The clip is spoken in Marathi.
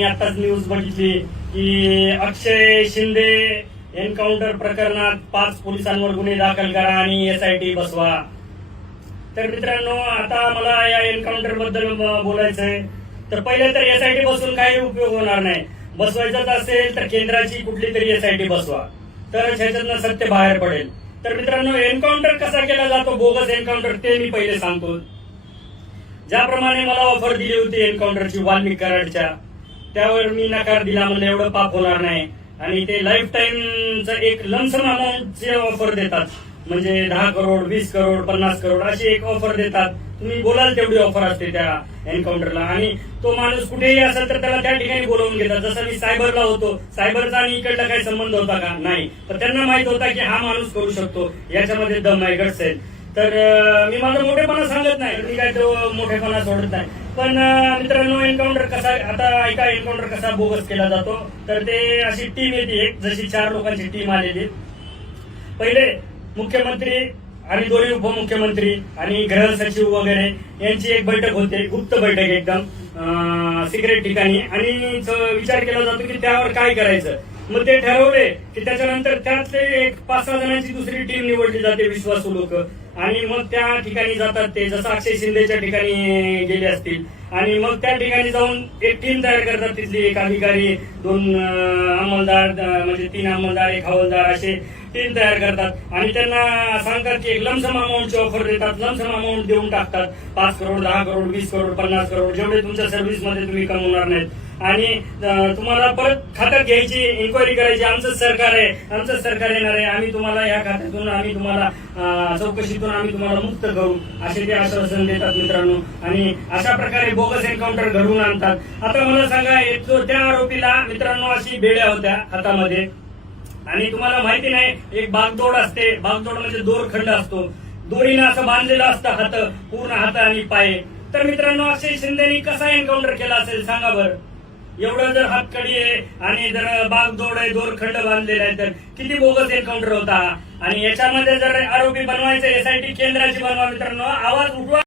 मित्रांनी आताच न्यूज बघितली की अक्षय शिंदे एन्काउंटर प्रकरणात 5 पोलिसांवर गुन्हे दाखल करा आणि एसआयटी बसवा। तर मित्रांनो, आता मला या एन्काउंटर बद्दल बोलायचंय। तर पहिले तर एसआयटी बसून काही उपयोग होणार नाही। बसवायचंच असेल तर केंद्राची कुठली तरी एसआयटी बसवा, तर ह्याच्यातनं सत्य बाहेर पडेल। तर मित्रांनो, एन्काउंटर कसा केला जातो, बोगस एन्काउंटर, ते मी पहिले सांगतो। ज्याप्रमाणे मला ऑफर दिली होती एन्काउंटरची वाल्मिक कराडच्या, त्यावर मी नकार दिला, म्हणलं एवढं पाप होणार नाही। आणि ते लाईफ टाइमचं एक लमसम अमाऊंटचे ऑफर देतात, म्हणजे 10 करोड, 20 करोड, 50 करोड अशी एक ऑफर देतात। तुम्ही बोलाल तेवढी ऑफर असते त्या एन्काउंटरला, आणि तो माणूस कुठेही असेल तर त्याला त्या ठिकाणी बोलावून घेतात। जसं मी सायबरला होतो, सायबरचा आणि इकडला काही संबंध होता का? नाही, तर त्यांना माहित होता की हा माणूस करू शकतो, याच्यामध्ये दम आहे, गट्स आहे। तर मी माझा मोठेपणा सांगत नाही, मी काय तो मोठेपणा सोडत नाही। पण मित्रांनो, एन्काउंटर कसा, आता ऐका, एन्काउंटर कसा बोगस केला जातो। तर ते अशी टीम येते, एक जशी 4 लोकांची टीम आलेली। पहिले मुख्यमंत्री आणि 2 उपमुख्यमंत्री आणि गृह सचिव वगैरे यांची एक बैठक होते, गुप्त बैठक, एकदम सिक्रेट ठिकाणी, आणि विचार केला जातो की त्यावर काय करायचं। मग ते ठरवले की त्याच्यानंतर त्यातले एक 5-6 जणांची दुसरी टीम निवडली जाते, विश्वासू लोक, आणि मग त्या ठिकाणी जातात। ते जसं अक्षय शिंदेच्या ठिकाणी गेले असतील, आणि मग त्या ठिकाणी जाऊन एक टीम तयार करतात, तिथली एक अधिकारी, 2 अंमलदार, म्हणजे 3 अंमलदार, 1 हवालदार, असे टीम तयार करतात। आणि त्यांना सांगतात की एक लमसम अमाऊंटची ऑफर देतात, लमसम अमाऊंट देऊन टाकतात, 5 करोड, 10 करोड, 20 करोड, 50 करोड, जेवढे तुमच्या सर्व्हिसमध्ये तुम्ही कमवणार नाहीत, आणि तुम्हाला परत खात्यात घ्यायची, इन्क्वायरी करायची, आमचंच सरकार आहे, आमचंच सरकार येणार आहे, आम्ही तुम्हाला या खात्यातून, आम्ही तुम्हाला चौकशीतून आम्ही तुम्हाला मुक्त करू, असे ते आश्वासन देतात मित्रांनो। आणि अशा प्रकारे बोगस एन्काउंटर घडवून आणतात। आता मला सांगा, त्या आरोपीला मित्रांनो अशी बेड्या होत्या हातामध्ये, आणि तुम्हाला माहिती नाही, एक बागदोड असते, बागदोड म्हणजे दोरखंड असतो, दोरीनं असं बांधलेलं असतं हात, पूर्ण हात आणि पाय। तर मित्रांनो, अक्षय शिंदेनी कसा एन्काउंटर केला असेल सांगा बरं? एवढं जर हातकडी आहे आणि जर बागदोड आहे, दोरखंड बांधलेला आहे, तर किती बोगस एन्काउंटर होता। आणि याच्यामध्ये जर आरोपी बनवायचे, एसआयटी केंद्राची बनवा मित्रांनो, आवाज उठवा।